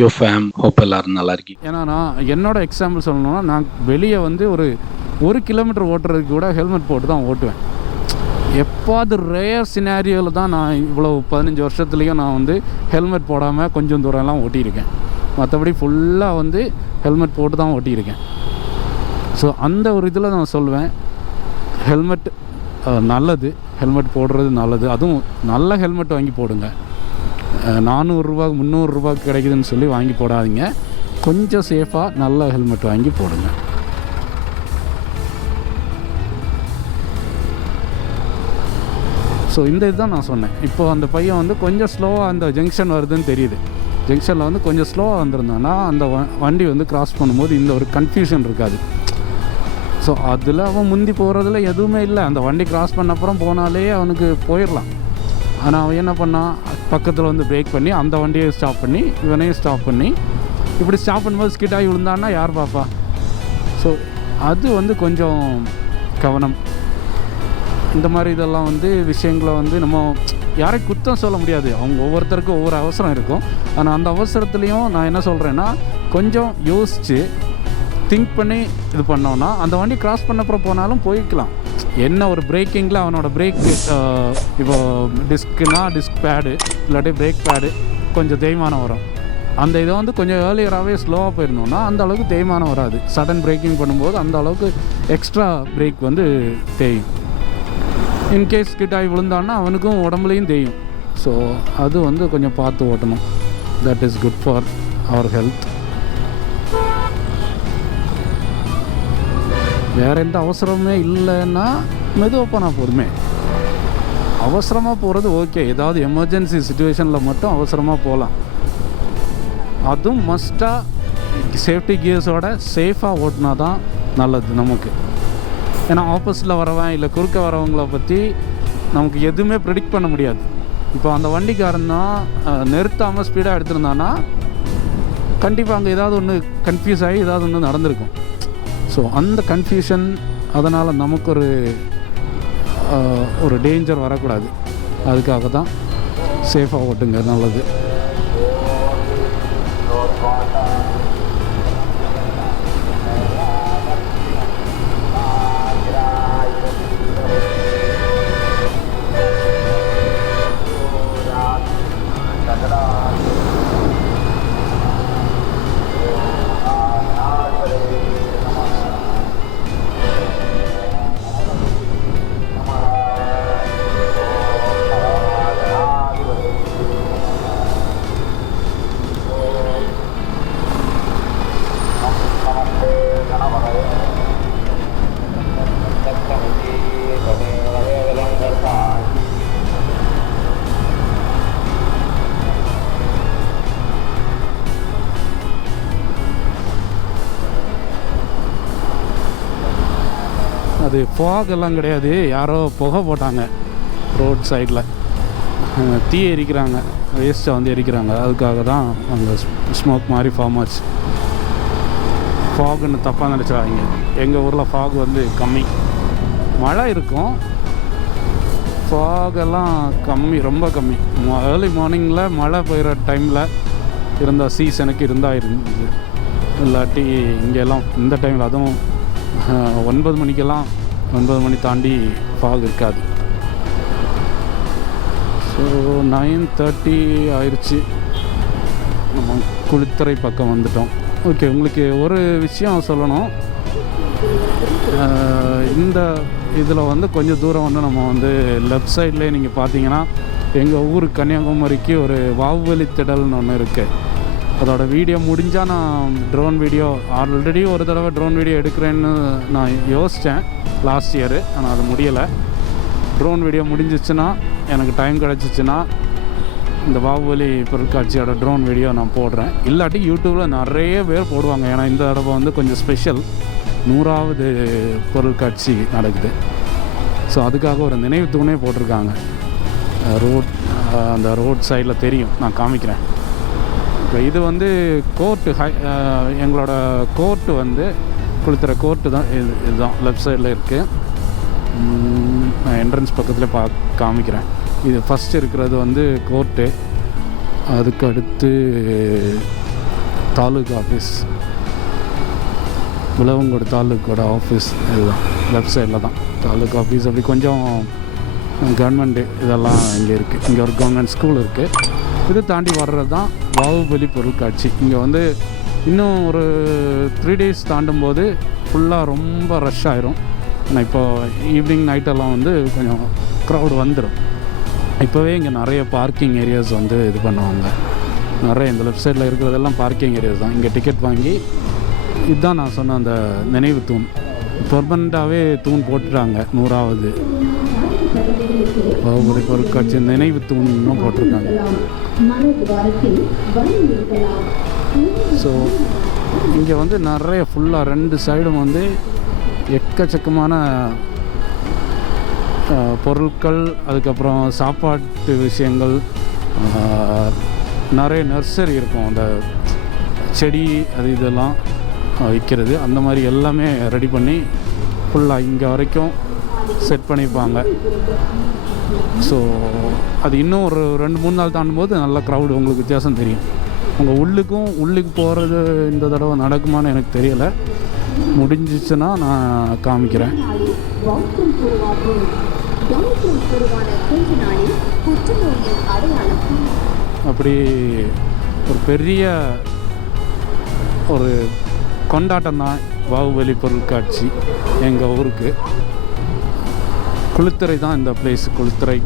யோ fame, hope எல்லோரும் நல்லா இருக்கீங்க. ஏன்னா நான் என்னோடய எக்ஸாம்பிள் சொல்லணுன்னா, நான் வெளியே வந்து ஒரு கிலோமீட்டர் ஓட்டுறதுக்கு கூட ஹெல்மெட் போட்டு தான் ஓட்டுவேன். எப்போது ரேர் சினாரியோவில் தான் நான் இவ்வளோ 15 வருஷத்துலேயும் நான் வந்து ஹெல்மெட் போடாமல் கொஞ்சம் தூரம்லாம் ஓட்டியிருக்கேன். மற்றபடி ஃபுல்லாக வந்து ஹெல்மெட் போட்டு தான் ஓட்டியிருக்கேன். ஸோ அந்த ஒரு இதில் நான் சொல்லுவேன், ஹெல்மெட் நல்லது, ஹெல்மெட் போடுறது நல்லது. அதுவும் நல்ல ஹெல்மெட் வாங்கி போடுங்க. 400 ரூபா 300 ரூபாய்க்கு கிடைக்குதுன்னு சொல்லி வாங்கி போடாதீங்க. கொஞ்சம் சேஃபாக நல்ல ஹெல்மெட் வாங்கி போடுங்க. ஸோ இந்த இதுதான் நான் சொன்னேன். இப்போது அந்த பையன் வந்து கொஞ்சம் ஸ்லோவாக அந்த ஜங்ஷன் வருதுன்னு தெரியுது. ஜங்ஷனில் வந்து கொஞ்சம் ஸ்லோவாக வந்திருந்தான்னா அந்த வண்டி வந்து கிராஸ் பண்ணும்போது இந்த ஒரு கன்ஃபியூஷன் இருக்காது. ஸோ அதில் அவன் முந்தி போகிறதுல எதுவுமே இல்லை. அந்த வண்டி கிராஸ் பண்ண அப்புறம் போனாலே அவனுக்கு போயிடலாம். ஆனால் அவன் என்ன பண்ணான், பக்கத்தில் வந்து பிரேக் பண்ணி அந்த வண்டியை ஸ்டாப் பண்ணி இவனையும் ஸ்டாப் பண்ணி இப்படி ஸ்டாப் பண்ணும்போது ஸ்கிட் ஆகி விழுந்தான்னா யார் பாப்பா? ஸோ அது வந்து கொஞ்சம் கவனம். இந்த மாதிரி இதெல்லாம் வந்து விஷயங்களை வந்து நம்ம யாரையும் குத்தம் சொல்ல முடியாது. அவங்க ஒவ்வொருத்தருக்கும் ஒவ்வொரு அவசரம் இருக்கும். ஆனால் அந்த அவசரத்துலேயும் நான் என்ன சொல்கிறேன்னா, கொஞ்சம் யோசித்து திங்க் பண்ணி இது பண்ணோன்னா அந்த வண்டி கிராஸ் பண்ணப்புறம் போனாலும் போய்க்கலாம். என்ன ஒரு பிரேக்கிங்கில் அவனோட பிரேக்கு இப்போ டிஸ்க்குனா டிஸ்க் பேடு இல்லாட்டி பிரேக் பேடு கொஞ்சம் தேய்மானம் வரும். அந்த இதை வந்து கொஞ்சம் ஏர்லியராகவே ஸ்லோவாக போயிருந்தோம்னா அந்த அளவுக்கு தேய்மானம் வராது. சடன் பிரேக்கிங் பண்ணும்போது அந்த அளவுக்கு எக்ஸ்ட்ரா பிரேக் வந்து தேயும். இன்கேஸ் கிட்டாகி விழுந்தான்னா அவனுக்கும் உடம்புலையும் தேயும். ஸோ அது வந்து கொஞ்சம் பார்த்து ஓட்டணும். That is good for our health. வேறு எந்த அவசரமே இல்லைன்னா மெதுவாக போனால் போதுமே. அவசரமாக போகிறது ஓகே, ஏதாவது எமர்ஜென்சி சுச்சுவேஷனில் மட்டும் அவசரமாக போகலாம். அதுவும் மஸ்ட்டாக சேஃப்டி கியர்ஸோட சேஃபாக ஓட்டினா தான் நல்லது நமக்கு. ஏன்னா ஆப்போசிட்டில் வரவன் இல்லை குறுக்க வரவங்கள பற்றி நமக்கு எதுவுமே ப்ரெடிக்ட் பண்ண முடியாது. இப்போ அந்த வண்டிக்காரன் தான் நிறுத்தாமல் ஸ்பீடாக எடுத்திருந்தான்னா கண்டிப்பாக அங்கே ஏதாவது ஒன்று கன்ஃபியூஸ் ஆகி ஏதாவது ஒன்று நடந்திருக்கும். ஸோ அந்த கன்ஃபியூஷன், அதனால் நமக்கு ஒரு டேஞ்சர் வரக்கூடாது. அதுக்காக தான் சேஃபாக ஓட்டுங்க, நல்லது. அது ஃபாக் எல்லாம் கிடையாது, யாரோ புகை போட்டாங்க ரோட் சைடில். தீ எரிக்கிறாங்க, வேஸ்ட்டை வந்து எரிக்கிறாங்க. அதுக்காக தான் அந்த ஸ்மோக் மாதிரி ஃபார்ம் ஆச்சு. ஃபாகுன்னு தப்பாக நினச்சிடாதீங்க. எங்கள் ஊரில் ஃபாக் வந்து கம்மி. மழை இருக்கும், ஃபாகெல்லாம் கம்மி, ரொம்ப கம்மி. ஏர்லி மார்னிங்கில் மழை பெய்கிற டைமில் இருந்தால் சீசனுக்கு இருந்தது. இல்லாட்டி இங்கெல்லாம் இந்த டைமில், அதுவும் 9 மணிக்கெல்லாம் 9 மணி தாண்டி ஃபாக் இருக்காது. ஸோ 9:30 ஆயிடுச்சு. நம்ம குளித்துறை பக்கம் வந்துட்டோம். ஓகே, உங்களுக்கு ஒரு விஷயம் சொல்லணும். இந்த இதில் வந்து கொஞ்சம் தூரம் வந்து நம்ம வந்து லெஃப்ட் சைட்லேயே நீங்கள் பார்த்தீங்கன்னா எங்கள் ஊர் கன்னியாகுமரிக்கு ஒரு வாவுவெளி திடல்னு ஒன்று இருக்குது. அதோட வீடியோ முடிஞ்சால் நான் ட்ரோன் வீடியோ ஆல்ரெடி ஒரு தடவை ட்ரோன் வீடியோ எடுக்கிறேன்னு நான் யோசித்தேன் லாஸ்ட் இயரு. ஆனால் அது முடியலை. ட்ரோன் வீடியோ முடிஞ்சிச்சுன்னா, எனக்கு டைம் கிடச்சிச்சின்னா இந்த வாவுவெளி பொருட்காட்சியோட ட்ரோன் வீடியோ நான் போடுறேன். இல்லாட்டி யூடியூப்பில் நிறைய பேர் போடுவாங்க. ஏன்னா இந்த தடவை வந்து கொஞ்சம் ஸ்பெஷல், 100வது பொருட்காட்சி நடக்குது. ஸோ அதுக்காக ஒரு நினைவு தூணே போட்டிருக்காங்க. அந்த ரோட் சைடில் தெரியும், நான் காமிக்கிறேன். இப்போ இது வந்து கோர்ட்டு, எங்களோட கோர்ட்டு வந்து குளித்துறை கோர்ட்டு தான். இதுதான் லெஃப்ட் சைடில் இருக்குது. நான் என்ட்ரன்ஸ் பக்கத்தில் காமிக்கிறேன். இது ஃபஸ்ட் இருக்கிறது வந்து கோர்ட்டு. அதுக்கு அடுத்து தாலுகா ஆஃபீஸ், விளவங்கோடு தாலுக்கோட ஆஃபீஸ் இதுதான். லெஃப்ட் சைடில் தான் தாலுகா ஆஃபீஸ். அப்படி கொஞ்சம் கவர்மெண்ட்டு இதெல்லாம் இங்கே இருக்குது. இங்கே ஒரு கவர்மெண்ட் ஸ்கூல் இருக்குது. இது தாண்டி வர்றது தான் பாகுபலி பொருட்காட்சி. இங்கே வந்து இன்னும் ஒரு 3 days தாண்டும் போது ஃபுல்லாக ரொம்ப ரஷ் ஆயிரும். ஆனால் இப்போ ஈவினிங் நைட்டெல்லாம் வந்து கொஞ்சம் க்ரௌடு வந்துடும். இப்போவே இங்கே நிறைய பார்க்கிங் ஏரியாஸ் வந்து இது பண்ணுவாங்க. நிறைய இந்த லெஃப்ட் சைடில் இருக்கிறதெல்லாம் பார்க்கிங் ஏரியாஸ் தான். இங்கே டிக்கெட் வாங்கி, இதுதான் நான் சொன்ன அந்த நினைவு தூண், பெர்மனண்ட்டாகவே தூண் போட்டுட்டாங்க. 100வது பாகுபலி பொருட்காட்சி நினைவு தூண்னும் போட்டிருக்காங்க. ஸோ இங்கே வந்து நிறைய ஃபுல்லாக 2 சைடும் வந்து எக்கச்சக்கமான பொருட்கள், அதுக்கப்புறம் சாப்பாட்டு விஷயங்கள், நிறைய நர்சரி இருக்கும். அந்த செடி அது இதெல்லாம் விற்கிறது, அந்த மாதிரி எல்லாமே ரெடி பண்ணி ஃபுல்லாக இங்கே வரைக்கும் செட் பண்ணியிருப்பாங்க. ஸோ அது இன்னும் ஒரு 2-3 நாள் தாண்டும்போது நல்ல க்ரௌடு உங்களுக்கு வித்தியாசம் தெரியும். உங்கள் உள்ளுக்கு போகிறது இந்த தடவை நடக்குமான்னு எனக்கு தெரியலை. முடிஞ்சிச்சுன்னா நான் காமிக்கிறேன். அப்படி ஒரு பெரிய ஒரு கொண்டாட்டம் தான் பாகுபலி பொருட்காட்சி. எங்கள் ஊருக்கு குளித்துறை தான் இந்த பிளேஸ். குளித்துறை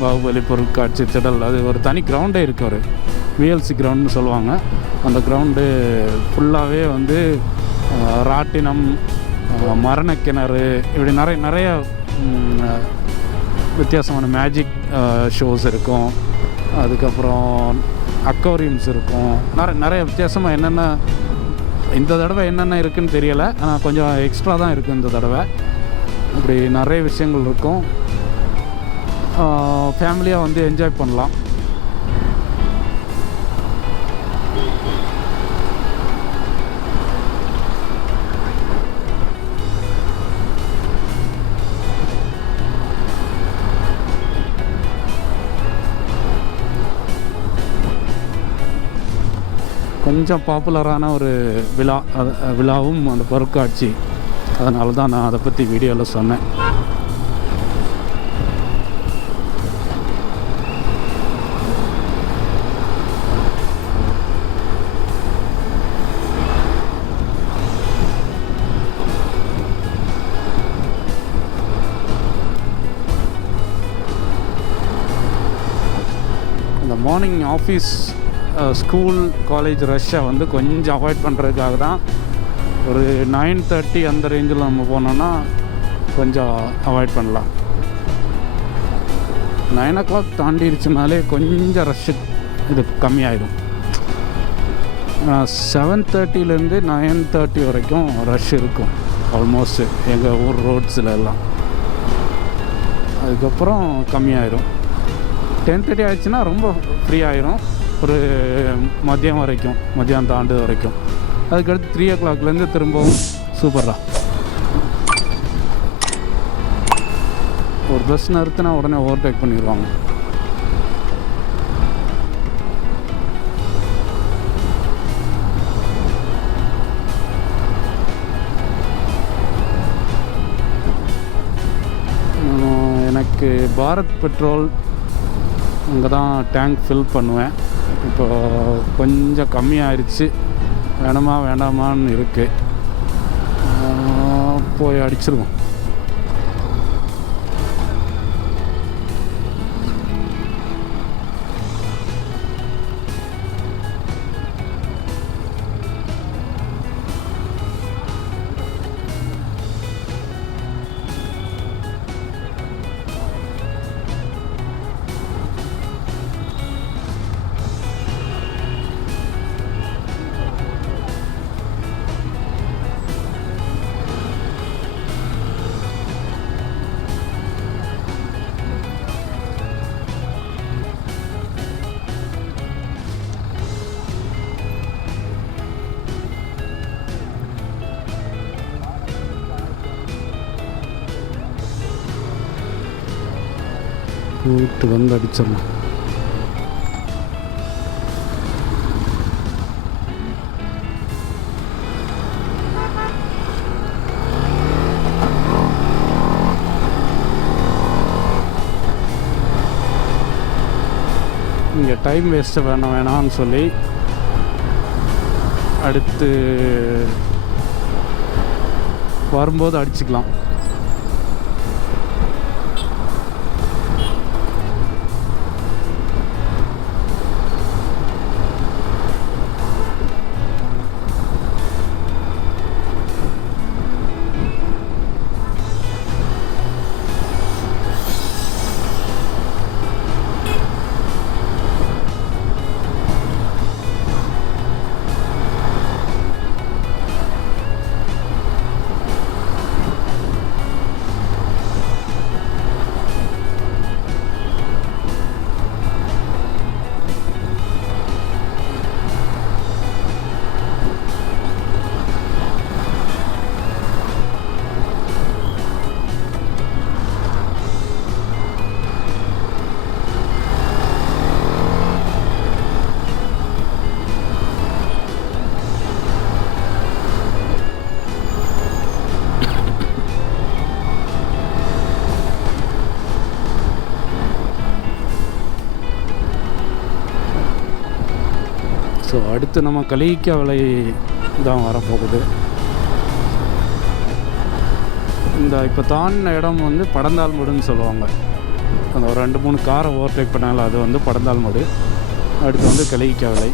பாகுபலி பொருட்காட்சி திடல். அது ஒரு தனி கிரவுண்டே இருக்குது, ஒரு விஎல்சி கிரவுண்டுன்னு சொல்லுவாங்க. அந்த கிரவுண்டு ஃபுல்லாகவே வந்து ராட்டினம், மரணக்கிணறு, இப்படி நிறைய வித்தியாசமான மேஜிக் ஷோஸ் இருக்கும். அதுக்கப்புறம் அக்வாரியம்ஸ் இருக்கும். நிறைய வித்தியாசமாக என்னென்ன இந்த தடவை என்னென்ன இருக்குதுன்னு தெரியலை, ஆனால் கொஞ்சம் எக்ஸ்ட்ரா தான் இருக்குது இந்த தடவை. இப்படி நிறைய விஷயங்கள் இருக்கும். ஃபேமிலியாக வந்து என்ஜாய் பண்ணலாம். கொஞ்சம் பாப்புலரான ஒரு விழாவும் அந்த பொருட்காட்சி. அதனால தான் நான் அதை பற்றி வீடியோவில் சொன்னேன். இந்த மார்னிங் ஆஃபீஸ், ஸ்கூல், காலேஜ் ரஷ்ஷை வந்து கொஞ்சம் அவாய்ட் பண்ணுறதுக்காக தான் ஒரு 9:30 அந்த ரேஞ்சில் நம்ம போனோன்னா கொஞ்சம் அவாய்ட் பண்ணலாம். 9 o'clock தாண்டிடுச்சுனாலே கொஞ்சம் ரஷ்ஷு இது கம்மியாயிடும். 7:30லேருந்து 9:30 வரைக்கும் ரஷ் இருக்கும் ஆல்மோஸ்ட்டு எங்கள் ஊர் ரோட்ஸில் எல்லாம். அதுக்கப்புறம் கம்மியாயிடும். 10:30 ஆயிடுச்சுன்னா ரொம்ப ஃப்ரீ ஆயிரும். ஒரு மதியம் தாண்டு வரைக்கும். அதுக்கடுத்து 3 o'clockலேருந்து திரும்பவும் சூப்பராக ஒரு பஸ் நிறுத்தினா உடனே ஓவர்டேக் பண்ணிடுவாங்க. எனக்கு பாரத் பெட்ரோல் அங்கே தான் டேங்க் ஃபில் பண்ணுவேன். இப்போ கொஞ்சம் கம்மியாகிடுச்சு. வேண்டாமான்னு இருக்குது. போய் அடிச்சிருவோம். போட்டு வந்து அடிச்சிடலாம். டைம் வேஸ்ட்டு வேணாம்னு சொல்லி அடுத்து வரும்போது அடிச்சுக்கலாம். ஸோ அடுத்து நம்ம களிக்காவிளை தான் வரப்போகுது. இந்த இப்போ தாண்டின இடம் வந்து படந்தால்மடுன்னு சொல்லுவாங்க. அந்த ஒரு 2-3 காரை ஓவர்டேக் பண்ணாலும் அது வந்து படந்தால்மடு. அடுத்து வந்து களிக்காவிளை.